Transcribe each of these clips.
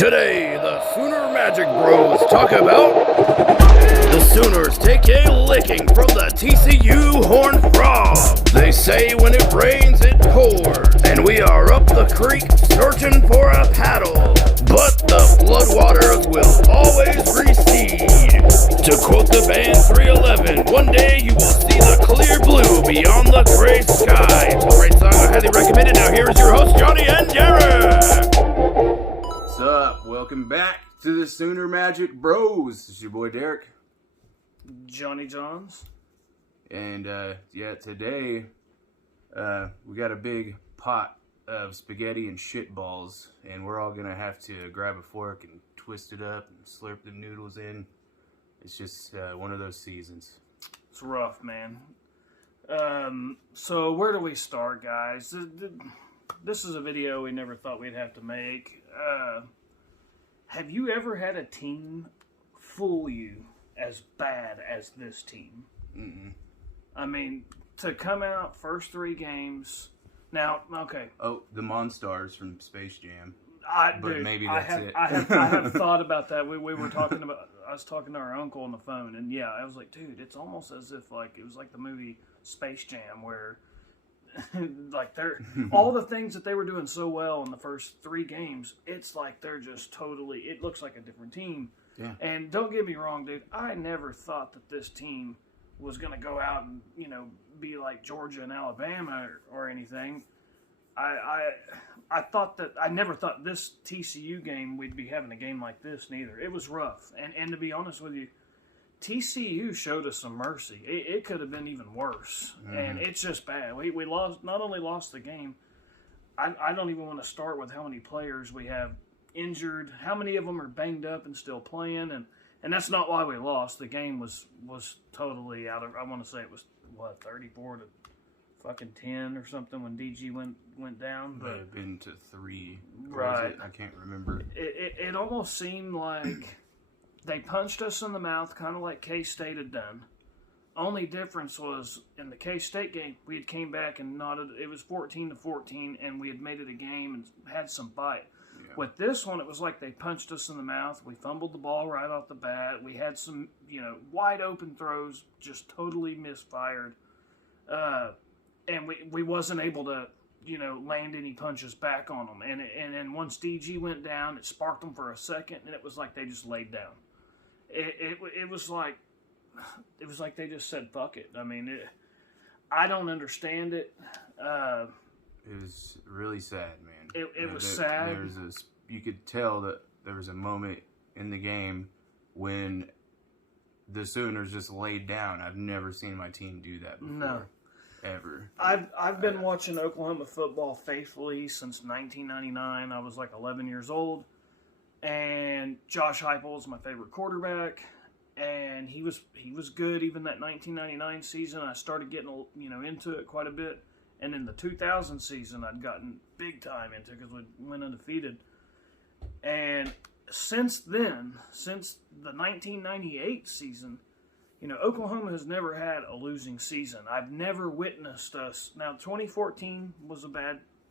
Today, the Sooner Magic Bros talk about the Sooners take a licking from the TCU Horned Frogs. They say when it rains, it pours, and we are up the creek searching for a paddle. But the floodwaters will always recede. To quote the band 311, one day you will see the clear blue beyond the gray sky. It's a great song, I highly recommend it. Now here is your host, Johnny and Jared. What's up? Welcome back to the Sooner Magic Bros. It's your boy Derek. Johnny Johns. And today we got a big pot of spaghetti and shit balls, and we're all gonna have to grab a fork and twist it up and slurp the noodles in. It's just one of those seasons. It's rough, man. So where do we start, guys? This is a video we never thought we'd have to make. Have you ever had a team fool you as bad as this team? Mm-mm. I mean, to come out first three games. Now, okay. Oh, the Monstars from Space Jam. Maybe I have thought about that. We were talking about. I was talking to our uncle on the phone, and yeah, I was like, dude, it's almost as if it was like the movie Space Jam, where like they're all the things that they were doing so well in the first three games. It's like they're just totally. It looks like a different team. Yeah. And don't get me wrong, dude. I never thought that this team was going to go out and be like Georgia and Alabama or anything. I thought that I never thought this TCU game we'd be having a game like this neither. It was rough, and to be honest with you, TCU showed us some mercy. It could have been even worse, and it's just bad. We lost, not only lost the game. I don't even want to start with how many players we have injured, how many of them are banged up and still playing, and that's not why we lost. The game was totally out of. I want to say it was 34 to fucking 10 or something when DG went down. But it have been to 3. Right. I can't remember. It almost seemed like they punched us in the mouth, kind of like K-State had done. Only difference was in the K-State game, we had came back and nodded. It was 14-14, and we had made it a game and had some bite. Yeah. With this one, it was like they punched us in the mouth. We fumbled the ball right off the bat. We had some, wide open throws, just totally misfired. And we wasn't able to, land any punches back on them. And once DG went down, it sparked them for a second, and it was like they just laid down. It was like they just said fuck it. I mean, I don't understand it. It was really sad, man. It was sad. You could tell that there was a moment in the game when the Sooners just laid down. I've never seen my team do that before. No. Ever. I've been watching Oklahoma football faithfully since 1999. I was like 11 years old, and Josh Heupel is my favorite quarterback, and he was good even that 1999 season. I started getting into it quite a bit, and in the 2000 season I'd gotten big time into it because we went undefeated. And since then, since the 1998 season, Oklahoma has never had a losing season. I've never witnessed us. Now, 2014 was a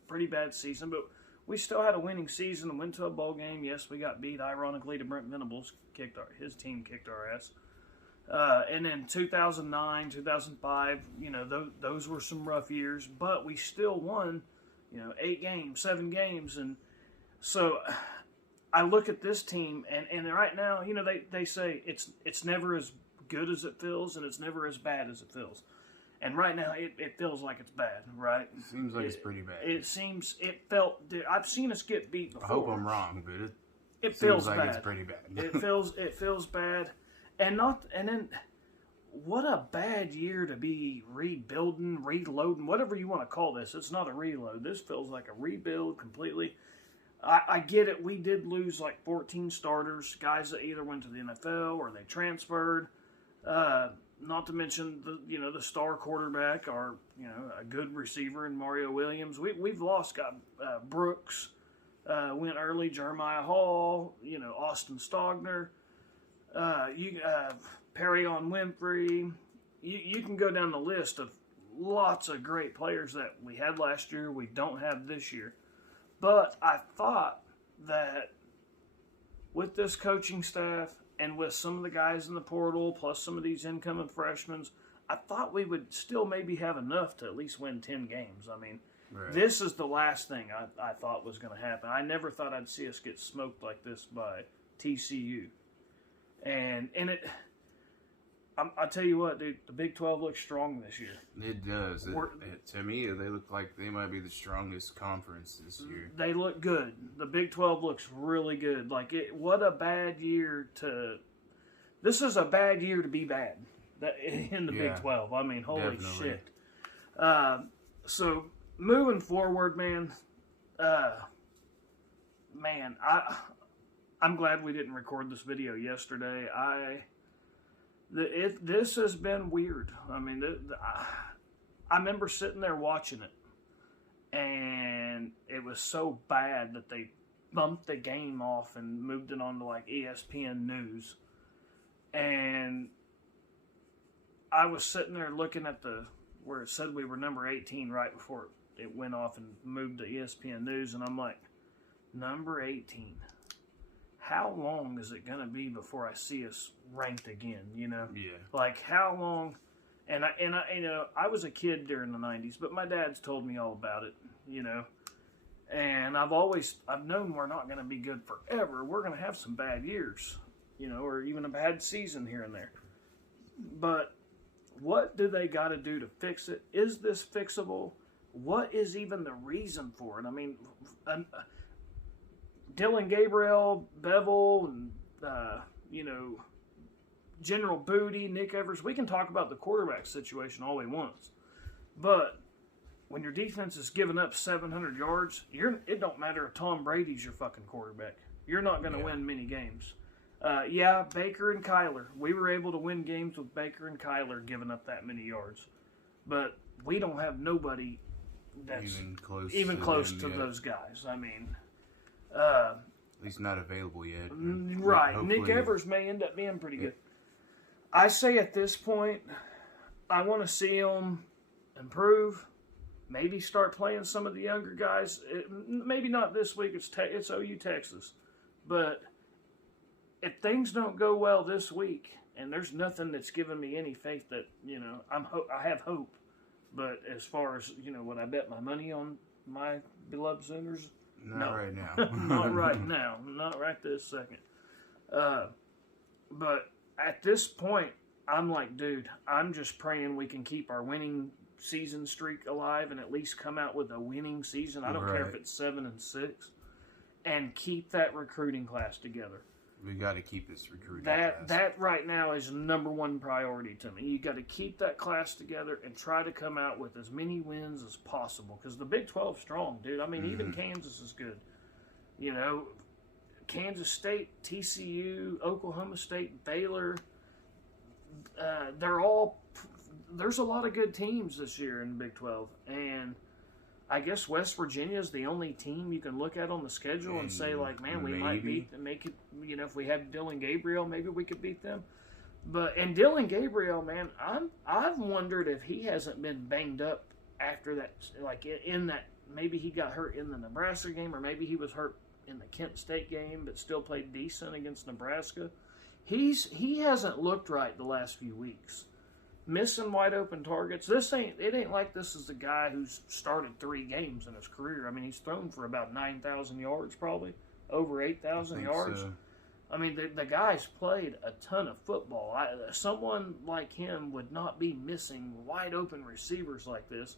pretty bad season, but we still had a winning season and went to a bowl game. Yes, we got beat, ironically, to Brent Venables. His team kicked our ass. And then 2009, 2005, those were some rough years, but we still won, 8 games, 7 games. And so I look at this team, and right now, they say it's never as good as it feels, and it's never as bad as it feels. And right now, it feels like it's bad, right? It seems like it's pretty bad. I've seen us get beat before. I hope I'm wrong, but it feels like bad. It's pretty bad. it feels bad, and then what a bad year to be rebuilding, reloading, whatever you want to call this. It's not a reload. This feels like a rebuild completely. I get it. We did lose like 14 starters, guys that either went to the NFL or they transferred. Not to mention the star quarterback or a good receiver in Mario Williams. We've lost Brooks went early, Jeremiah Hall, Austin Stogner, Perry on Winfrey. You can go down the list of lots of great players that we had last year we don't have this year. But I thought that with this coaching staff and with some of the guys in the portal, plus some of these incoming freshmen, I thought we would still maybe have enough to at least win 10 games. I mean, this is the last thing I thought was going to happen. I never thought I'd see us get smoked like this by TCU. And I'll tell you what, dude, the Big 12 looks strong this year. It does. To me, they look like they might be the strongest conference this year. They look good. The Big 12 looks really good. Like, what a bad year to... This is a bad year to be bad in the Big 12. I mean, holy shit. So, moving forward, man, I'm glad we didn't record this video yesterday. This has been weird. I mean, I remember sitting there watching it, and it was so bad that they bumped the game off and moved it on to like ESPN News. And I was sitting there looking at where it said we were number 18 right before it went off and moved to ESPN News, and I'm like, number 18. How long is it going to be before I see us ranked again, you know? Yeah. Like, how long? And I was a kid during the 90s, but my dad's told me all about it, you know? And I've known we're not going to be good forever. We're going to have some bad years, you know, or even a bad season here and there. But what do they got to do to fix it? Is this fixable? What is even the reason for it? I mean, Dylan Gabriel, Bevel, and, General Booty, Nick Evers, we can talk about the quarterback situation all we want. But when your defense is giving up 700 yards, it don't matter if Tom Brady's your fucking quarterback. You're not going to win many games. Baker and Kyler. We were able to win games with Baker and Kyler giving up that many yards. But we don't have nobody that's even close to those guys. I mean... at least not available yet. Right. Nick Evers may end up being pretty good. I say at this point, I want to see him improve. Maybe start playing some of the younger guys. Maybe not this week. It's OU Texas. But if things don't go well this week, and there's nothing that's giving me any faith that, I have hope. But as far as, would I bet my money on my beloved Sooners? Not right now. Not right now. Not right this second. But at this point, I'm like, dude, I'm just praying we can keep our winning season streak alive and at least come out with a winning season. I don't care if it's 7-6, and keep that recruiting class together. We got to keep this recruiting class. That right now is number one priority to me. You got to keep that class together and try to come out with as many wins as possible, because the Big 12 is strong, dude. I mean, even Kansas is good. Kansas State, TCU, Oklahoma State, Baylor. There's a lot of good teams this year in the Big 12, and I guess West Virginia is the only team you can look at on the schedule and say, like, man, we might make it. If we had Dylan Gabriel, maybe we could beat them. And Dylan Gabriel, man, I've wondered if he hasn't been banged up after that, like in that. Maybe he got hurt in the Nebraska game, or maybe he was hurt in the Kent State game, but still played decent against Nebraska. He hasn't looked right the last few weeks. Missing wide open targets. It ain't like this is a guy who's started 3 games in his career. I mean, he's thrown for about 9,000 yards, probably over 8,000 yards. So. I mean, the guy's played a ton of football. Someone like him would not be missing wide open receivers like this.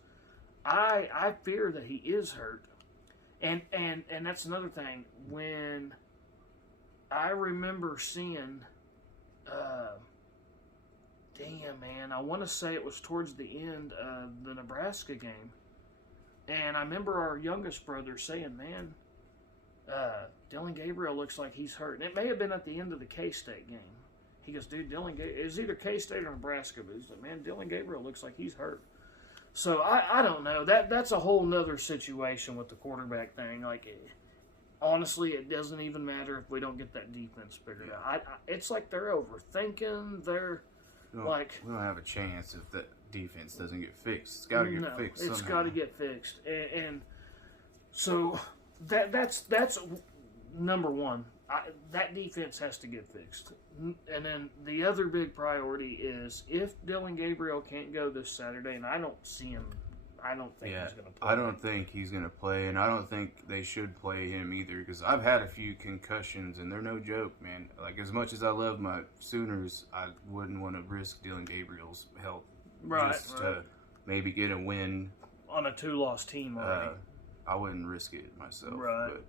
I fear that he is hurt, and that's another thing. When I remember seeing. Damn, man, I want to say it was towards the end of the Nebraska game. And I remember our youngest brother saying, man, Dylan Gabriel looks like he's hurt. And it may have been at the end of the K-State game. He goes, dude, Dylan Gabriel, it was either K-State or Nebraska, but he's like, man, Dylan Gabriel looks like he's hurt. So I don't know. That's a whole nother situation with the quarterback thing. Like, honestly, it doesn't even matter if we don't get that defense figured out. It's like they're overthinking. We don't have a chance if that defense doesn't get fixed. It's got to get fixed. It's got to get fixed, and so that's number one, that defense has to get fixed. And then the other big priority is if Dylan Gabriel can't go this Saturday, and I don't see him, I don't think he's going to play. I don't think he's going to play, and I don't think they should play him either, because I've had a few concussions, and they're no joke, man. Like, as much as I love my Sooners, I wouldn't want to risk Dylan Gabriel's health just to maybe get a win. On a 2-loss team already. I wouldn't risk it myself. Right. But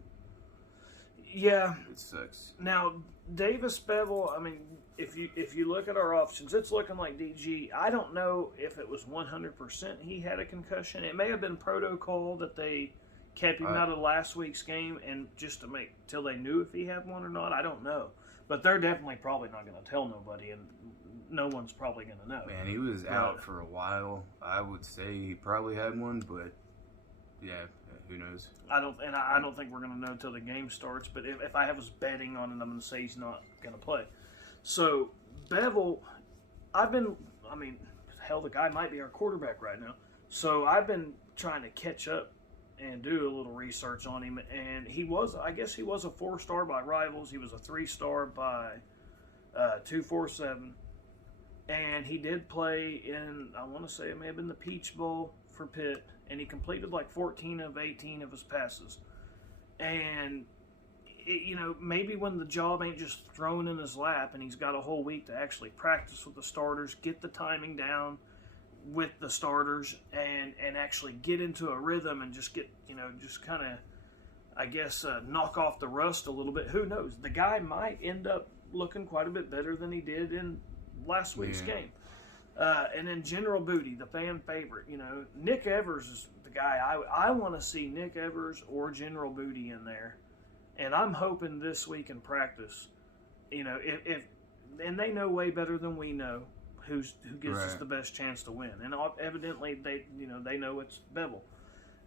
yeah. It sucks. Now, Davis Bevel, I mean, if you look at our options, it's looking like DG. I don't know if it was 100% he had a concussion. It may have been protocol that they kept him out of last week's game and just to make till they knew if he had one or not. I don't know. But they're definitely probably not going to tell nobody, and no one's probably going to know. Man, he was out for a while. I would say he probably had one, but yeah, who knows? I don't think we're going to know until the game starts. But if I was betting on it, I'm going to say he's not going to play. So Bevel, hell, the guy might be our quarterback right now. So I've been trying to catch up and do a little research on him, and I guess he was a 4-star by Rivals. He was a 3-star by 247, and he did play in, I want to say it may have been the Peach Bowl for Pitt, and he completed like 14 of 18 of his passes. And maybe when the job ain't just thrown in his lap and he's got a whole week to actually practice with the starters, get the timing down with the starters, and actually get into a rhythm and just get, just kind of, I guess, knock off the rust a little bit. Who knows? The guy might end up looking quite a bit better than he did in last week's game. And then General Booty, the fan favorite, Nick Evers is the guy. I want to see Nick Evers or General Booty in there. And I'm hoping this week in practice, if and they know way better than we know who gives us the best chance to win. And evidently they know it's Bevel.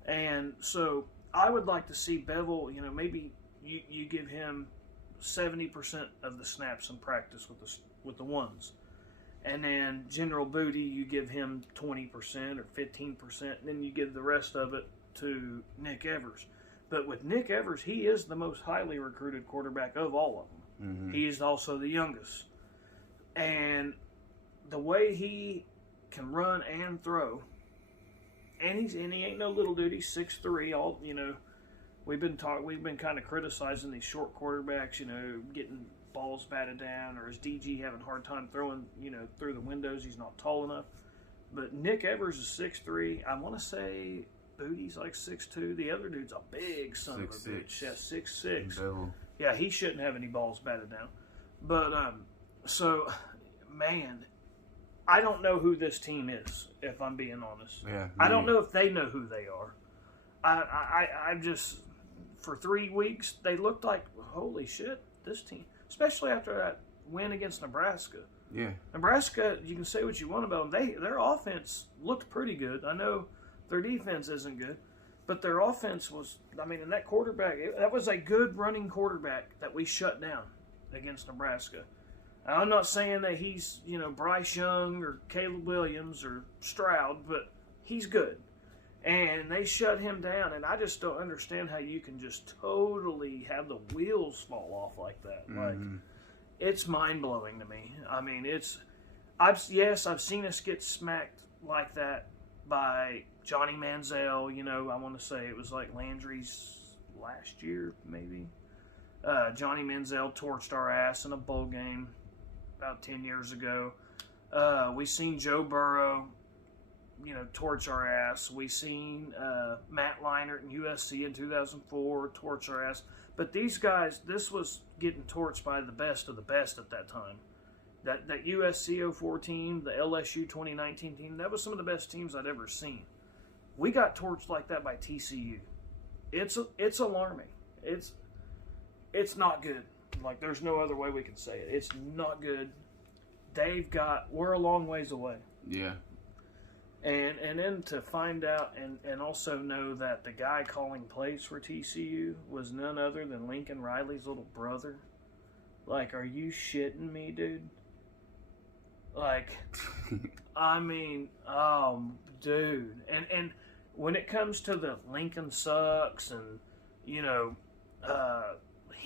And so I would like to see Bevel, maybe you give him 70% of the snaps in practice with the ones. And then General Booty, you give him 20% or 15%, and then you give the rest of it to Nick Evers. But with Nick Evers, he is the most highly recruited quarterback of all of them. Mm-hmm. He is also the youngest. And the way he can run and throw, and he ain't no little dude. He's 6'3". We've been kind of criticizing these short quarterbacks, getting balls batted down, or is DG having a hard time throwing, through the windows. He's not tall enough. But Nick Evers is 6'3". I want to say Booty's like 6'2". The other dude's a big son of a bitch. Yeah, 6'6". Yeah, he shouldn't have any balls batted down. But, so, man, I don't know who this team is, if I'm being honest. Yeah, I don't know if they know who they are. I just, for 3 weeks, they looked like, holy shit, this team. Especially after that win against Nebraska. Yeah. Nebraska, you can say what you want about them. Their offense looked pretty good. I know their defense isn't good, but their offense was, and that quarterback, that was a good running quarterback that we shut down against Nebraska. I'm not saying that he's, Bryce Young or Caleb Williams or Stroud, but he's good. And they shut him down, and I just don't understand how you can just totally have the wheels fall off like that. Mm-hmm. Like, it's mind-blowing to me. I've seen us get smacked like that by Johnny Manziel. I want to say it was like Landry's last year, maybe. Johnny Manziel torched our ass in a bowl game about 10 years ago. We seen Joe Burrow, torch our ass. We seen Matt Leinart in USC in 2004 torch our ass. But these guys, this was getting torched by the best of the best at that time. That USC 04 team, the LSU 2019 team, that was some of the best teams I'd ever seen. We got torched like that by TCU. It's alarming. It's not good. Like, there's no other way we can say it. It's not good. We're a long ways away. Yeah. And then to find out and also know that the guy calling plays for TCU was none other than Lincoln Riley's little brother. Like, are you shitting me, dude? Like, dude. And when it comes to the Lincoln sucks and,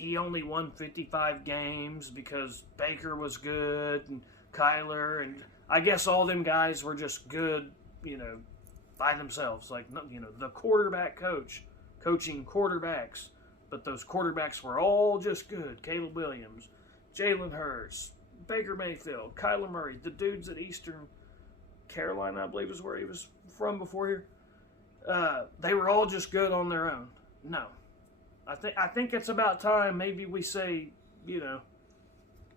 he only won 55 games because Baker was good and Kyler, and I guess all them guys were just good, by themselves. Like, the quarterback coach coaching quarterbacks, but those quarterbacks were all just good. Caleb Williams, Jalen Hurts, Baker Mayfield, Kyler Murray, the dudes at Eastern Carolina, I believe is where he was from before here. They were all just good on their own. No. I think it's about time maybe we say,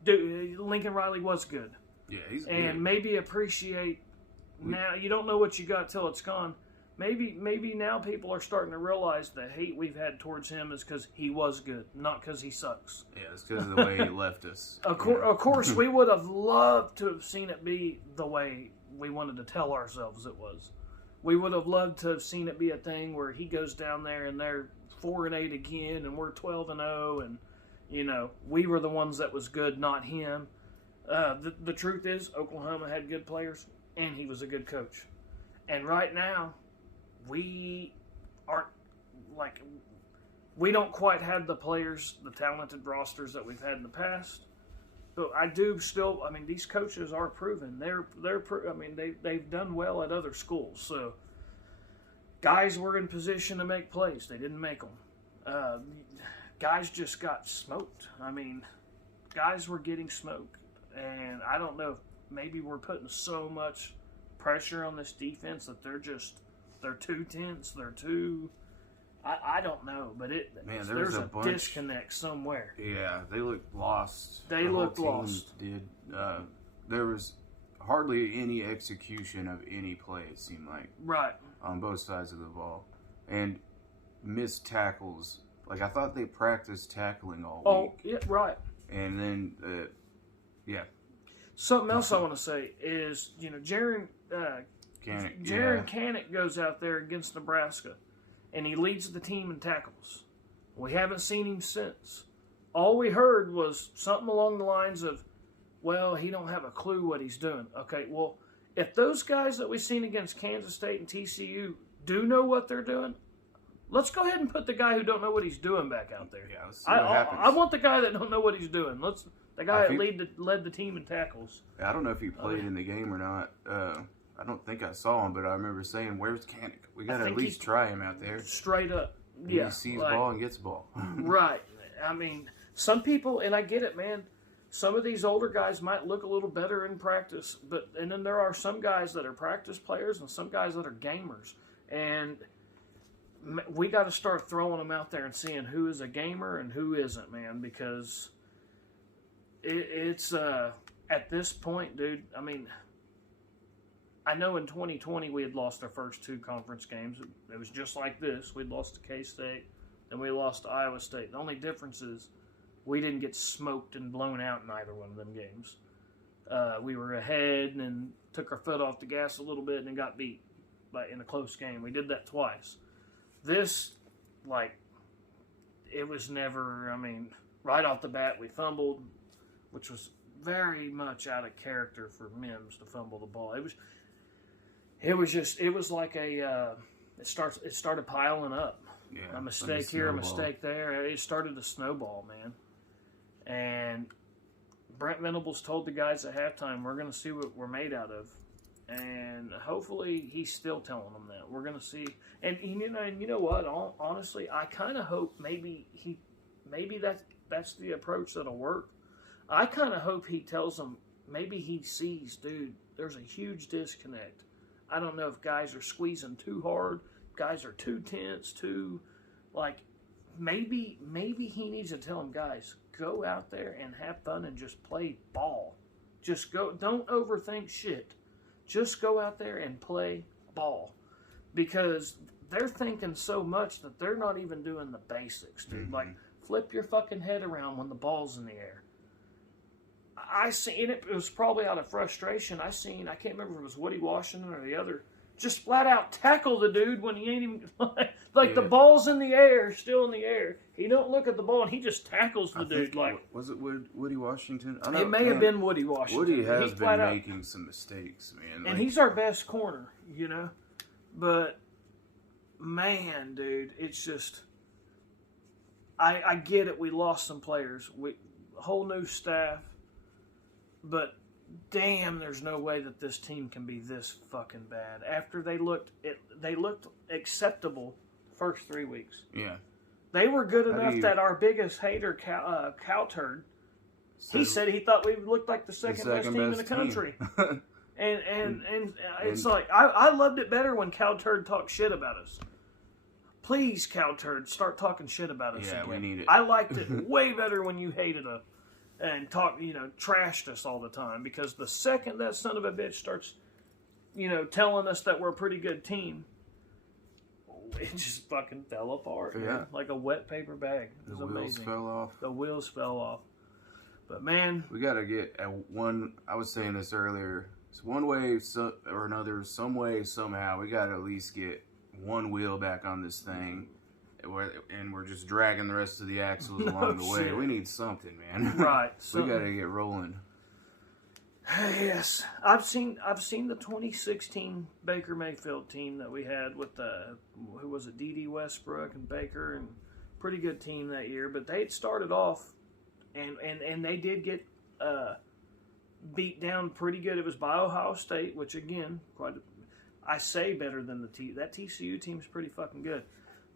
Lincoln Riley was good. Yeah, he's good. And maybe appreciate now. You don't know what you got till it's gone. Maybe now people are starting to realize the hate we've had towards him is because he was good, not because he sucks. Yeah, it's because of the way he left us. Of course, we would have loved to have seen it be the way we wanted to tell ourselves it was. We would have loved to have seen it be a thing where he goes down there and they're 4-8 again, and we're 12-0, and we were the ones that was good, not him. The truth is, Oklahoma had good players, and he was a good coach. And right now, we aren't we don't quite have the players, the talented rosters that we've had in the past. But I do still. I mean, theyese coaches are proven. They've done well at other schools. So guys were in position to make plays. They didn't make them. Guys just got smoked. I mean, guys were getting smoked, and I don't know if maybe we're putting so much pressure on this defense that they're too tense. They're too. I don't know, but there's a disconnect somewhere. Yeah, they looked lost. They looked lost. Did there was hardly any execution of any play, it seemed like. Right. On both sides of the ball. And missed tackles. Like, I thought they practiced tackling all week. Oh, yeah, right. And then, yeah. Something else I want to say is, Jaron Canick goes out there against Nebraska, and he leads the team in tackles. We haven't seen him since. All we heard was something along the lines of, well, he don't have a clue what he's doing. Okay, well, if those guys that we've seen against Kansas State and TCU do know what they're doing, let's go ahead and put the guy who don't know what he's doing back out there. Yeah, let's see what happens. I want the guy that don't know what he's doing. The guy that led the team in tackles. I don't know if he played in the game or not. I don't think I saw him, but I remember saying, "Where's Canick? We got to at least try him out there." Straight up, yeah. He sees ball and gets ball. Right. I mean, some people, and I get it, man. Some of these older guys might look a little better in practice, and then there are some guys that are practice players and some guys that are gamers, and we got to start throwing them out there and seeing who is a gamer and who isn't, man, because it's at this point, dude. I mean, I know in 2020 we had lost our first 2 conference games. It was just like this. We'd lost to K-State, then we lost to Iowa State. The only difference is we didn't get smoked and blown out in either one of them games. We were ahead and took our foot off the gas a little bit and then got beat in a close game. We did that twice. This, it was never, right off the bat we fumbled, which was very much out of character for Mims to fumble the ball. It started piling up. Yeah, a mistake here, a mistake there. It started to snowball, man. And Brent Venables told the guys at halftime, we're going to see what we're made out of. And hopefully he's still telling them that. We're going to see. And you know what? Honestly, I kind of hope maybe that's the approach that'll work. I kind of hope he tells them, maybe he sees, dude, there's a huge disconnect. I don't know if guys are squeezing too hard, guys are too tense, maybe he needs to tell them, guys, go out there and have fun and just play ball. Just go, don't overthink shit. Just go out there and play ball. Because they're thinking so much that they're not even doing the basics, dude. Mm-hmm. Flip your fucking head around when the ball's in the air. I seen it was probably out of frustration. I can't remember if it was Woody Washington or the other, just flat out tackle the dude when he ain't even the ball's in the air, still in the air. He don't look at the ball and he just tackles the dude. Was it Woody Washington? It may have been Woody Washington. Woody has been making some mistakes, man. And he's our best corner, But man, dude, it's just I get it. We lost some players. Whole new staff. But damn, there's no way that this team can be this fucking bad. After they looked acceptable first 3 weeks. Yeah. They were good enough that our biggest hater, Cowturd, he said he thought we looked like the second best team in the country. and it's like, I loved it better when Cowturd talked shit about us. Please, Cowturd, start talking shit about us again. We need it. I liked it way better when you hated us and trashed us all the time. Because the second that son of a bitch starts, telling us that we're a pretty good team, it just fucking fell apart. Yeah. Man. Like a wet paper bag. It was amazing. Wheels fell off. The wheels fell off. But man, we got to get I was saying this earlier. It's one way or another, some way, somehow, we got to at least get one wheel back on this thing. And we're just dragging the rest of the axles along the way. We need something, man. Right. We got to get rolling. Yes, I've seen the 2016 Baker Mayfield team that we had with who was it, D.D. Westbrook and Baker, and pretty good team that year. But they had started off, and they did get beat down pretty good. It was by Ohio State, which again, I say better than that TCU team's pretty fucking good.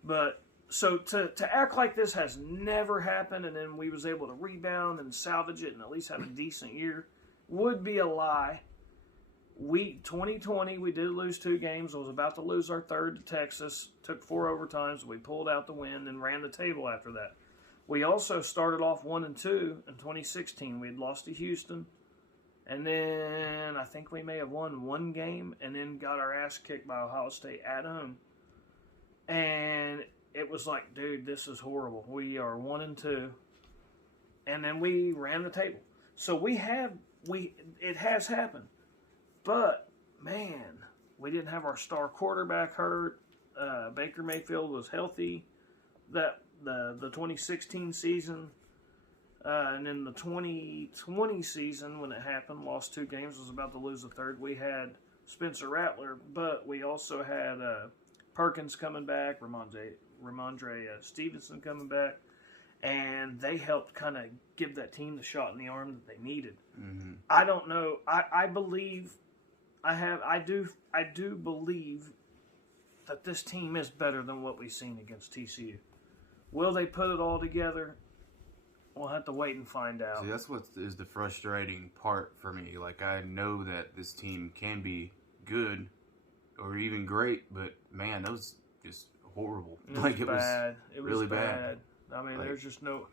But so to act like this has never happened, and then we was able to rebound and salvage it and at least have a decent year, would be a lie. 2020, we did lose 2 games. I was about to lose our third to Texas. Took 4 overtimes. We pulled out the win and ran the table after that. We also started off 1-2 in 2016. We had lost to Houston. And then I think we may have won 1 game and then got our ass kicked by Ohio State at home. And it was like, dude, this is horrible. We are 1-2. And then we ran the table. So it has happened. But, man, we didn't have our star quarterback hurt. Baker Mayfield was healthy the 2016 season. And then the 2020 season, when it happened, lost 2 games, was about to lose the third. We had Spencer Rattler, but we also had Perkins coming back, Ramondre Stevenson coming back. And they helped kind of give that team the shot in the arm that they needed. Mm-hmm. I don't know. I do believe that this team is better than what we've seen against TCU. Will they put it all together? We'll have to wait and find out. See, that's what is the frustrating part for me. Like, I know that this team can be good or even great, but man, that was just horrible. It was bad. It was really bad. I mean, there's just no.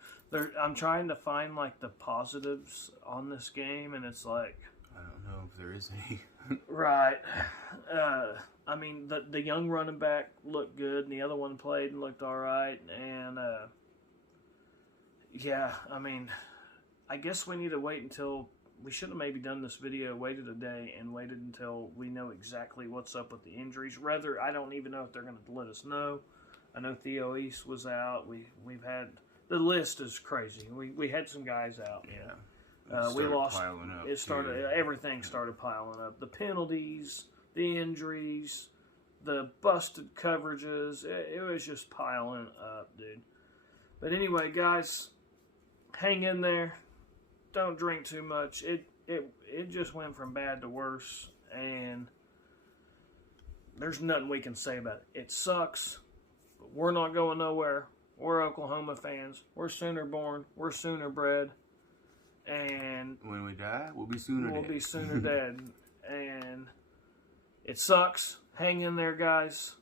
I'm trying to find like the positives on this game, and it's like I don't know if there is any. Right. I mean, the young running back looked good, and the other one played and looked all right. And yeah, I mean, I guess we need to wait until we should have maybe done this video, waited a day, and waited until we know exactly what's up with the injuries. Rather, I don't even know if they're going to let us know. I know Theo East was out. We've had the list is crazy. We had some guys out. Yeah. We lost. Piling up, it started. Everything started piling up. The penalties, the injuries, the busted coverages. It was just piling up, dude. But anyway, guys, hang in there. Don't drink too much. It just went from bad to worse, and there's nothing we can say about it. It sucks. We're not going nowhere. We're Oklahoma fans. We're Sooner born. We're Sooner bred. And when we die, we'll be Sooner dead. We'll be Sooner dead. And it sucks. Hang in there, guys.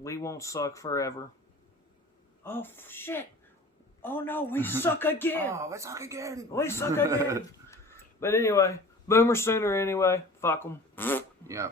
We won't suck forever. Oh, shit. Oh, no. We suck again. Oh, we suck again. We suck again. But anyway, Boomer Sooner anyway. Fuck them. Yeah.